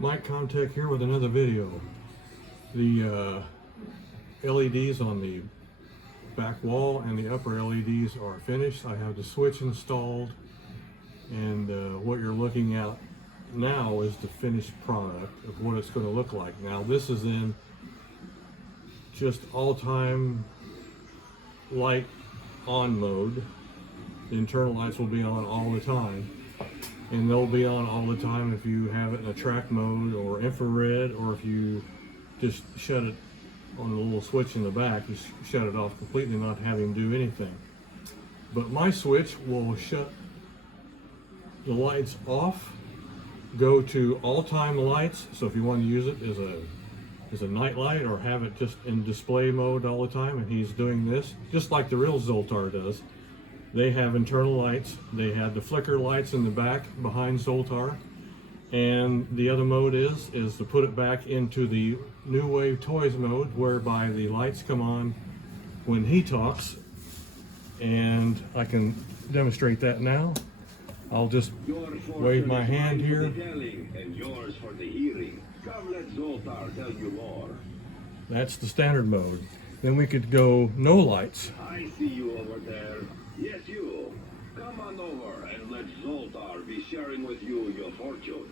Mike Contact here with another video. The LEDs on the back wall and the upper LEDs are finished. I have the switch installed, and what you're looking at now is the finished product of what it's going to look like. Now this is in just all-time light on mode. The internal lights will be on all the time, and they'll be on all the time if you have it in attract mode or infrared, or if you just shut it on the little switch in the back, you shut it off completely, not having to do anything. But my switch will shut the lights off, go to all-time lights. So if you want to use it as a night light or have it just in display mode all the time, and he's doing this just like the real Zoltar does. They have internal lights. They have the flicker lights in the back behind Zoltar, and the other mode is to put it back into the New Wave Toys mode, whereby the lights come on when he talks, and I can demonstrate that now. I'll just wave my hand here. And yours for the hearing. Come, let Zoltar tell you more. That's the standard mode. Then we could go no lights. I see you over there. Yes, you. Come on over and let Zoltar be sharing with you your fortune.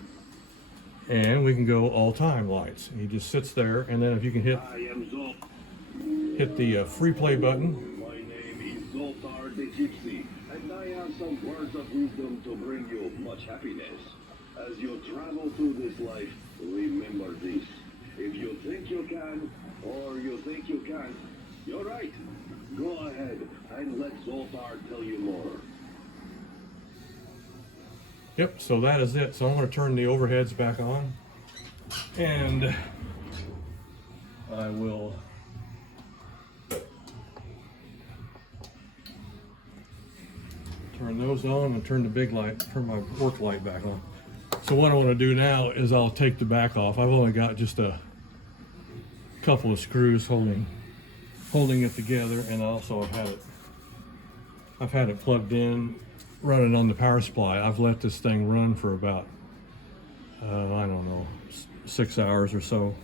And we can go all-time lights. He just sits there, and then if you can hit the free play button. My name is Zoltar the Gypsy, and I have some words of wisdom to bring you much happiness. As you travel through this life, remember this. If you think you can, or you think you can't, you're right. Go ahead and let Zoltar tell you more. Yep, so that is it. So I'm going to turn the overheads back on, and I will turn those on and turn the big light, turn my work light back on. So what I want to do now is I'll take the back off. I've only got just a couple of screws holding it together, and also I've had it plugged in, running on the power supply. I've let this thing run for about I don't know, 6 hours or so,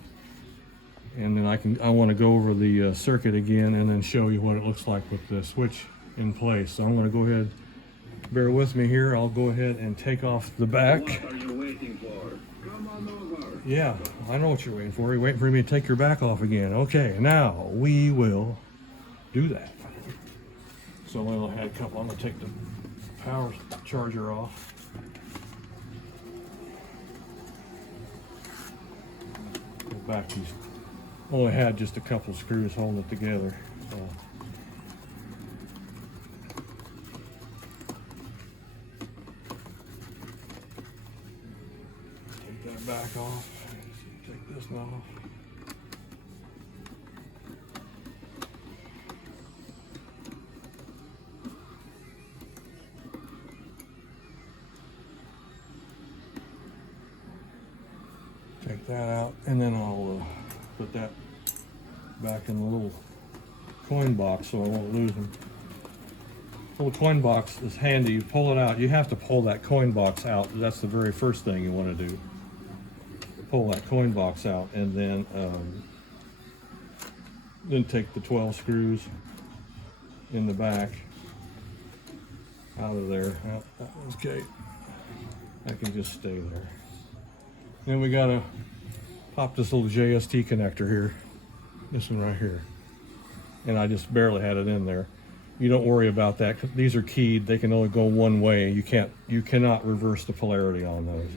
and then I want to go over the circuit again and then show you what it looks like with the switch in place. So I'm going to go ahead, bear with me here. I'll go ahead and take off the back. What are you waiting for? Come on over. Yeah, I know what you're waiting for. You're waiting for me to take your back off again. Okay, now we will do that. So I only had a couple. I'm going to take the power charger off. Go back these. Only had just a couple screws holding it together. So. Take that back off. Take this one off. Take that out, and then I'll put that back in the little coin box so I won't lose them. The little coin box is handy. You pull it out. You have to pull that coin box out. That's the very first thing you want to do. Pull that coin box out, and then take the 12 screws in the back out of there. Okay, that can just stay there. Then we gotta pop this little JST connector here, this one right here, and I just barely had it in there. You don't worry about that, 'cause these are keyed. They can only go one way. You cannot reverse the polarity on those.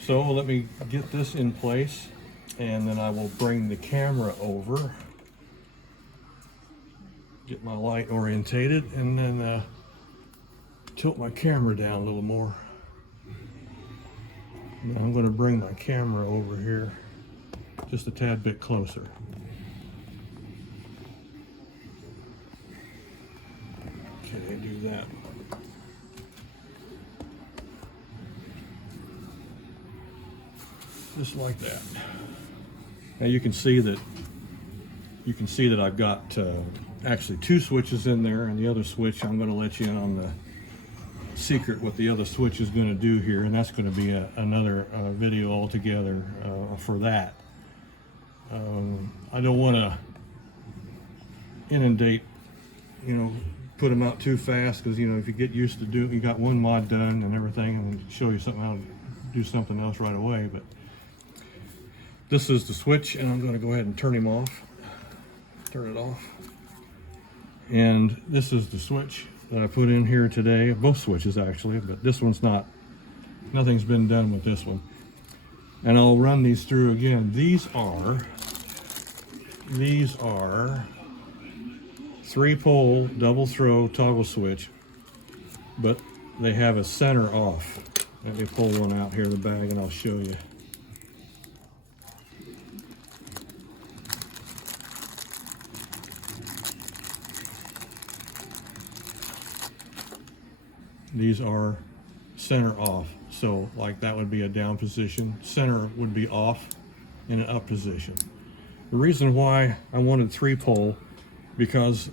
So let me get this in place, and then I will bring the camera over, get my light orientated, and then tilt my camera down a little more. Now I'm going to bring my camera over here just a tad bit closer. Okay, do that. Just like that. Now you can see that I've got actually two switches in there, and the other switch I'm going to let you in on the secret what the other switch is going to do here, and that's going to be another video altogether for that. I don't want to inundate, put them out too fast, because if you get used to you got one mod done and everything, and show you something how to do something else right away. But this is the switch, and I'm going to go ahead and turn it off. And this is the switch that I put in here today, both switches actually, but this one's nothing's been done with this one. And I'll run these through again. These are 3-pole double throw toggle switch, but they have a center off. Let me pull one out here of the bag and I'll show you. These are center off, so like that would be a down position, center would be off in an up position. The reason why I wanted 3-pole, because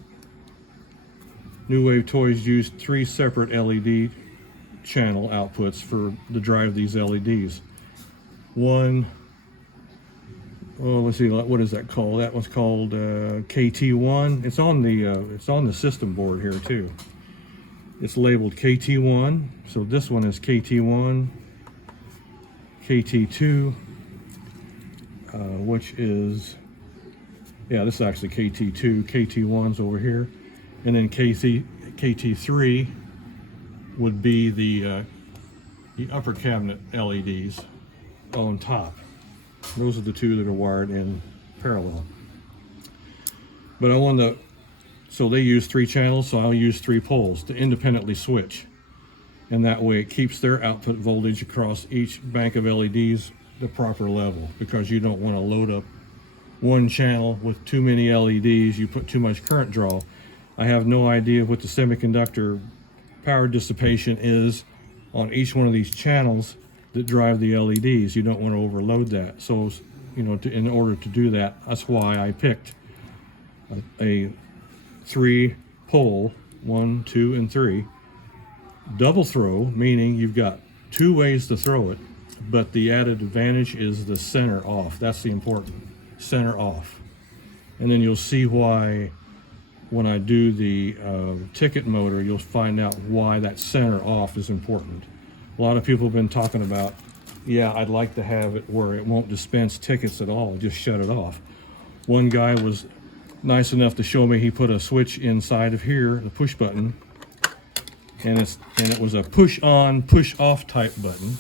New Wave Toys used 3 separate LED channel outputs to drive these LEDs. One, let's see, what is that called? That one's called KT1. It's on the system board here too. It's labeled KT1, so this one is KT1, KT2, which is, this is actually KT2, KT1's over here, and then KT3 would be the upper cabinet LEDs on top. Those are the 2 that are wired in parallel. But I want to, so they use 3 channels, so I'll use 3 poles to independently switch. And that way it keeps their output voltage across each bank of LEDs the proper level, because you don't want to load up one channel with too many LEDs, you put too much current draw. I have no idea what the semiconductor power dissipation is on each one of these channels that drive the LEDs. You don't want to overload that. So, in order to do that, that's why I picked a 3-pole, 1, 2, and 3, double throw, meaning you've got 2 ways to throw it, but the added advantage is the center off. That's the important, center off. And then you'll see why when I do the ticket motor, you'll find out why that center off is important. A lot of people have been talking about, I'd like to have it where it won't dispense tickets at all, just shut it off. One guy was nice enough to show me he put a switch inside of here, the push button, and it was a push on, push off type button,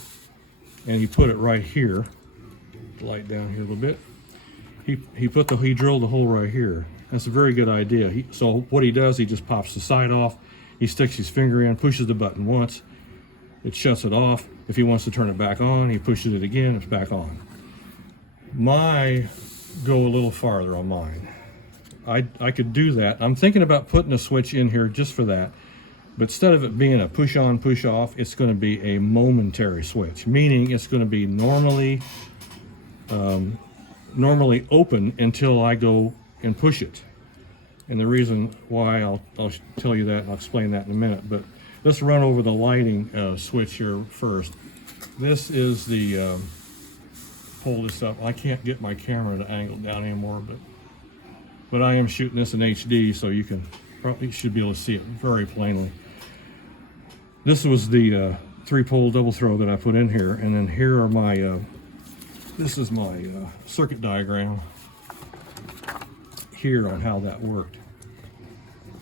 and he put it right here. Light down here a little bit. He drilled the hole right here. That's a very good idea. So what he does, he just pops the side off, he sticks his finger in, pushes the button once, it shuts it off. If he wants to turn it back on, he pushes it again, it's back on. Go a little farther on mine. I could do that. I'm thinking about putting a switch in here just for that, but instead of it being a push on, push off, it's going to be a momentary switch, meaning it's going to be normally open until I go and push it. And the reason why, I'll tell you that, and I'll explain that in a minute, but let's run over the lighting switch here first. This is the, pull this up, I can't get my camera to angle down anymore, but I am shooting this in HD, so you should be able to see it very plainly. This was the 3-pole double throw that I put in here, and then here are my, this is my circuit diagram here on how that worked.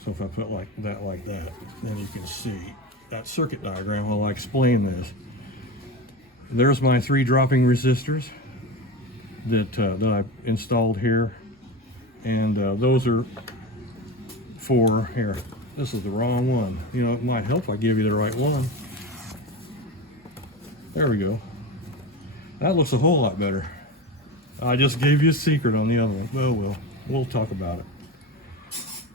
So if I put like that, then you can see that circuit diagram while I explain this. There's my 3 dropping resistors that I installed here, and those are for, here, this is the wrong one. It might help if I give you the right one. There we go. That looks a whole lot better. I just gave you a secret on the other one. Well, we'll talk about it.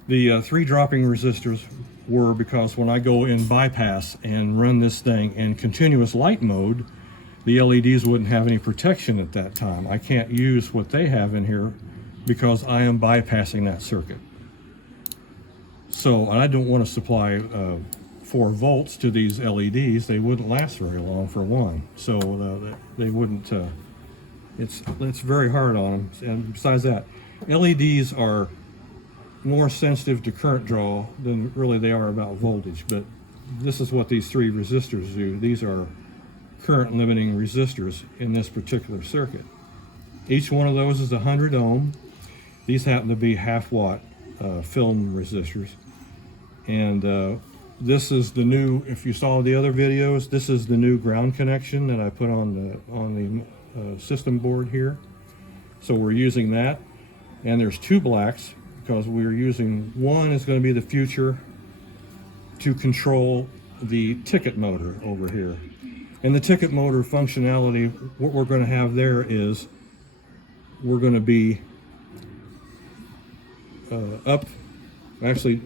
The 3 dropping resistors were because when I go in bypass and run this thing in continuous light mode, the LEDs wouldn't have any protection at that time. I can't use what they have in here because I am bypassing that circuit. So, and I don't want to supply 4 volts to these LEDs, they wouldn't last very long for one. So they wouldn't, it's very hard on them. And besides that, LEDs are more sensitive to current draw than really they are about voltage. But this is what these 3 resistors do. These are current limiting resistors in this particular circuit. Each one of those is 100 ohm. These happen to be half-watt film resistors. And this is the new, if you saw the other videos, this is the new ground connection that I put on the system board here. So we're using that. And there's 2 blacks because we're using, one is going to be the future to control the ticket motor over here. And the ticket motor functionality, what we're going to have there is we're going to be up, actually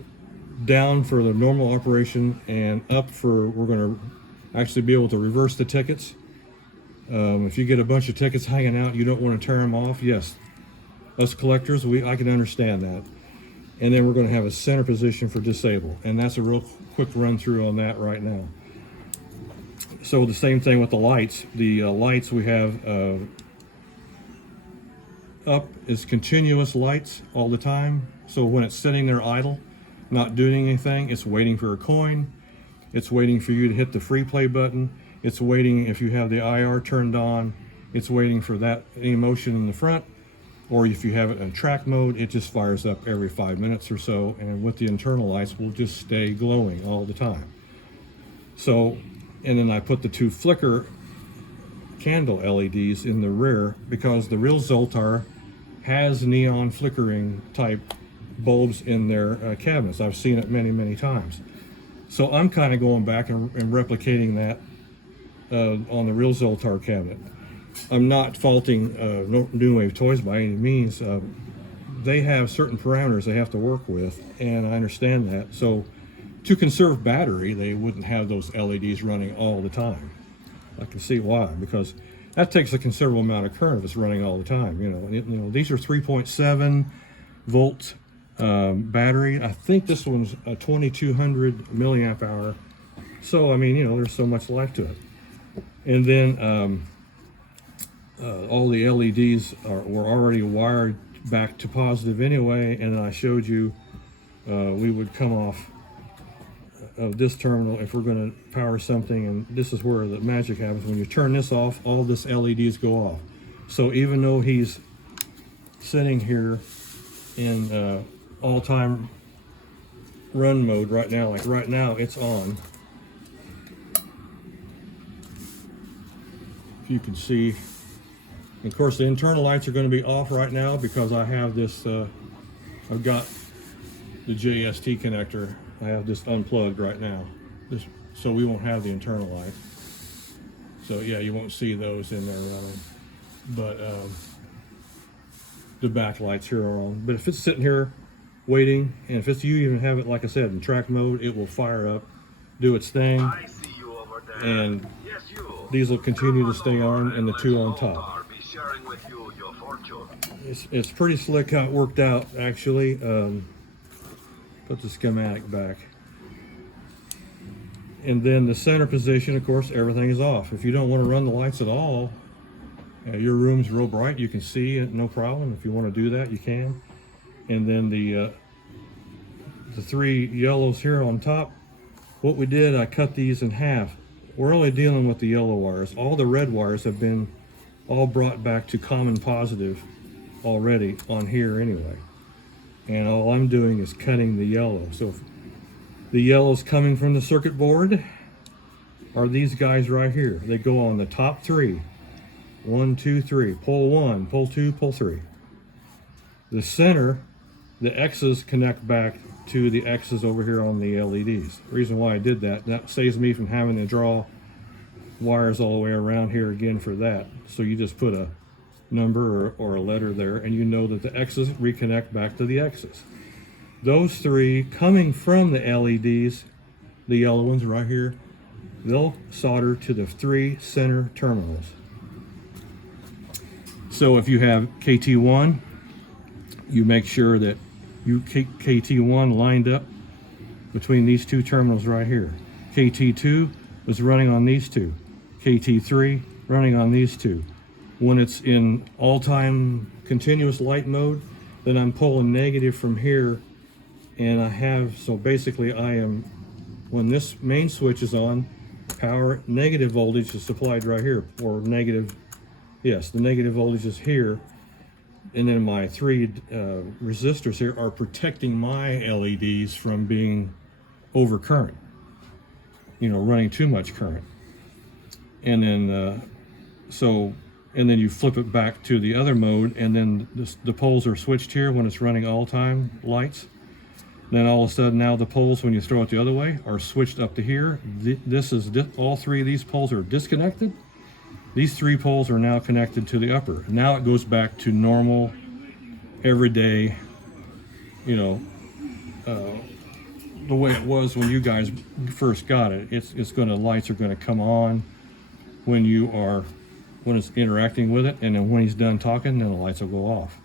down for the normal operation, and up for, we're going to actually be able to reverse the tickets. If you get a bunch of tickets hanging out, you don't want to turn them off. Yes, us collectors, I can understand that. And then we're going to have a center position for disable, and that's a real quick run through on that right now. So the same thing with the lights. The lights we have up is continuous lights all the time. So when it's sitting there idle, not doing anything, it's waiting for a coin. It's waiting for you to hit the free play button. It's waiting, if you have the IR turned on, it's waiting for that any motion in the front. Or if you have it in track mode, it just fires up every 5 minutes or so. And with the internal lights, will just stay glowing all the time. So, and then I put the 2 flicker candle LEDs in the rear because the real Zoltar has neon flickering type bulbs in their cabinets. I've seen it many, many times. So I'm kind of going back and replicating that on the real Zoltar cabinet. I'm not faulting New Wave Toys by any means. They have certain parameters they have to work with, and I understand that. So to conserve battery, they wouldn't have those LEDs running all the time. I can see why, because that takes a considerable amount of current if it's running all the time. You know, these are 3.7 volt battery. I think this one's a 2200 milliamp hour. So I mean, you know, there's so much life to it. And then all the LEDs were already wired back to positive anyway, and then I showed you we would come off of this terminal if we're going to power something, and this is where the magic happens. When you turn this off, all this LEDs go off. So even though he's sitting here in all-time run mode right now, like right now it's on, if you can see. Of course, the internal lights are going to be off right now because I have this, I've got the JST connector. I have this unplugged right now, so we won't have the internal light. So yeah, you won't see those in there running. But the back lights here are on. But if it's sitting here waiting, and if it's you even have it, like I said, in track mode, it will fire up, do its thing, and these will continue to stay on, and the 2 on top. It's pretty slick how it worked out, actually. Put the schematic back. And then the center position, of course, everything is off. If you don't want to run the lights at all, your room's real bright, you can see it, no problem. If you want to do that, you can. And then the 3 yellows here on top, what we did, I cut these in half. We're only dealing with the yellow wires. All the red wires have been all brought back to common positive already on here anyway. And all I'm doing is cutting the yellow. So if the yellows coming from the circuit board are these guys right here. They go on the top 3. 1, 2, 3. Pull 1, pull 2, pull 3. The center, the X's connect back to the X's over here on the LEDs. The reason why I did that, that saves me from having to draw wires all the way around here again for that. So you just put a number or a letter there, and you know that the X's reconnect back to the X's. Those 3 coming from the LEDs, the yellow ones right here, they'll solder to the 3 center terminals. So if you have KT1, you make sure that you keep KT1 lined up between these 2 terminals right here. KT2 was running on these two. KT3 running on these two. When it's in all-time continuous light mode, then I'm pulling negative from here, and I have, so basically I am, when this main switch is on, power negative voltage is supplied right here, or negative, yes, the negative voltage is here, and then my three resistors here are protecting my LEDs from being over current, you know, running too much current. And then and then you flip it back to the other mode, and then the poles are switched here when it's running all time lights. Then all of a sudden now the poles, when you throw it the other way, are switched up to here. All three of these poles are disconnected. These three poles are now connected to the upper. Now it goes back to normal, everyday, you know, the way it was when you guys first got it. Lights are gonna come on when it's interacting with it, and then when he's done talking, then the lights will go off.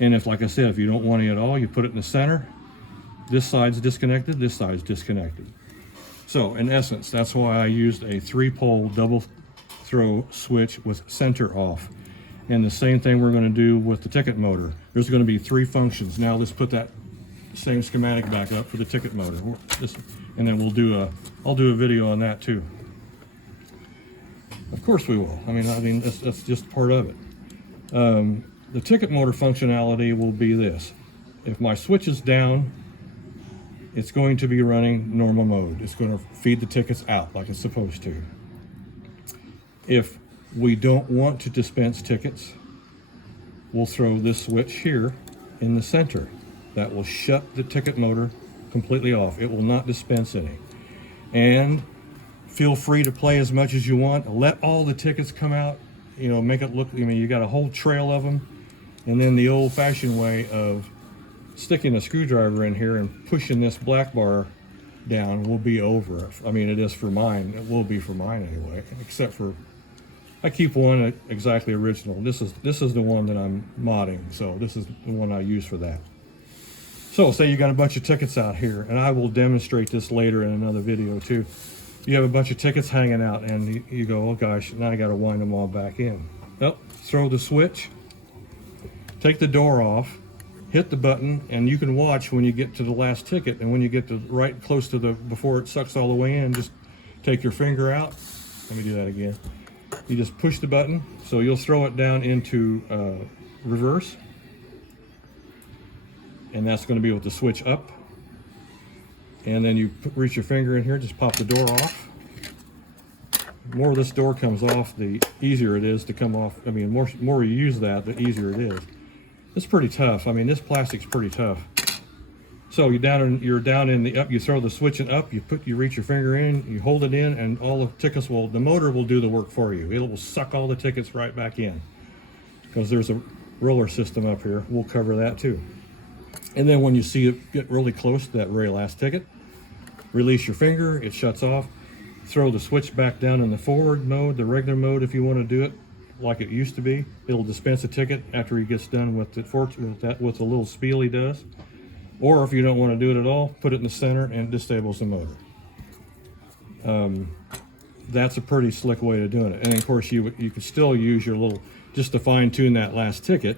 And if, like I said, if you don't want any at all, you put it in the center. This side's disconnected, this side's disconnected. So in essence, that's why I used a 3-pole double throw switch with center off. And the same thing we're going to do with the ticket motor. There's going to be 3 functions. Now let's put that same schematic back up for the ticket motor. And then I'll do a video on that too. Of course we will. I mean that's just part of it. The ticket motor functionality will be this. If my switch is down, it's going to be running normal mode. It's going to feed the tickets out like it's supposed to. If we don't want to dispense tickets, we'll throw this switch here in the center. That will shut the ticket motor completely off. It will not dispense any. And feel free to play as much as you want. Let all the tickets come out. You know, make it look, I mean, you got a whole trail of them. And then the old-fashioned way of sticking a screwdriver in here and pushing this black bar down will be over. I mean, it is for mine. It will be for mine anyway, except for I keep one exactly original. This is the one that I'm modding, so this is the one I use for that. So say you got a bunch of tickets out here, and I will demonstrate this later in another video too. You have a bunch of tickets hanging out, and you go, oh gosh, now I got to wind them all back in. Well, throw the switch, take the door off, hit the button, and you can watch when you get to the last ticket, and when you get to right close to before it sucks all the way in, just take your finger out. Let me do that again. You just push the button, so you'll throw it down into reverse, and that's going to be with the switch up. And then you reach your finger in here, just pop the door off. The more this door comes off, the easier it is to come off. I mean, more you use that, the easier it is. It's pretty tough. I mean, this plastic's pretty tough. So you're down in the up. You throw the switch in up. You reach your finger in. You hold it in, and all the tickets the motor will do the work for you. It will suck all the tickets right back in, because there's a roller system up here. We'll cover that too. And then when you see it get really close to that very last ticket, release your finger. It shuts off. Throw the switch back down in the forward mode, the regular mode, if you want to do it like it used to be. It'll dispense a ticket after he gets done with the little spiel he does. Or if you don't want to do it at all, put it in the center and it disables the motor. That's a pretty slick way of doing it. And of course, you could still use your little, just to fine tune that last ticket,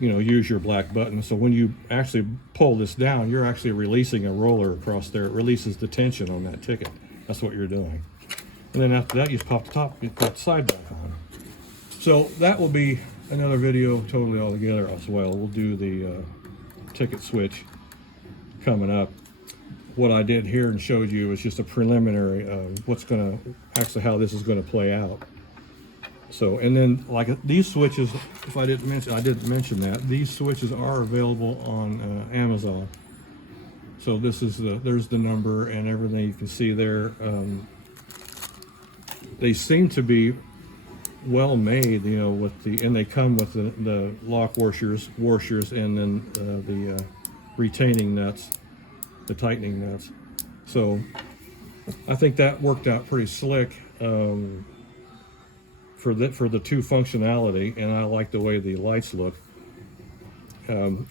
you know, use your black button. So when you actually pull this down, you're actually releasing a roller across there. It releases the tension on that ticket. That's what you're doing. And then after that, you just pop the side back on. So that will be another video totally altogether as well. We'll do the ticket switch coming up. What I did here and showed you is just a preliminary of what's going to, actually how this is going to play out. So, and then like these switches, if I didn't mention that, these switches are available on Amazon. So this is there's the number and everything you can see there. They seem to be well made, you know, and they come with the lock washers, and then the retaining nuts, the tightening nuts. So I think that worked out pretty slick for the two functionality, and I like the way the lights look. And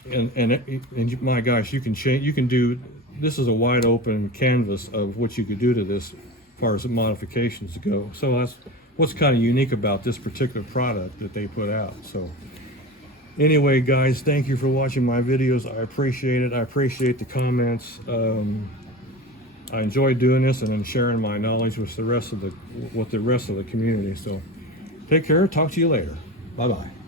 my gosh, you can change, you can do this is a wide open canvas of what you could do to this as far as the modifications go. So that's what's kind of unique about this particular product that they put out. So anyway, guys, thank you for watching my videos. I appreciate it. I appreciate the comments. I enjoy doing this and then sharing my knowledge with the rest of the community. So take care. Talk to you later. Bye-bye.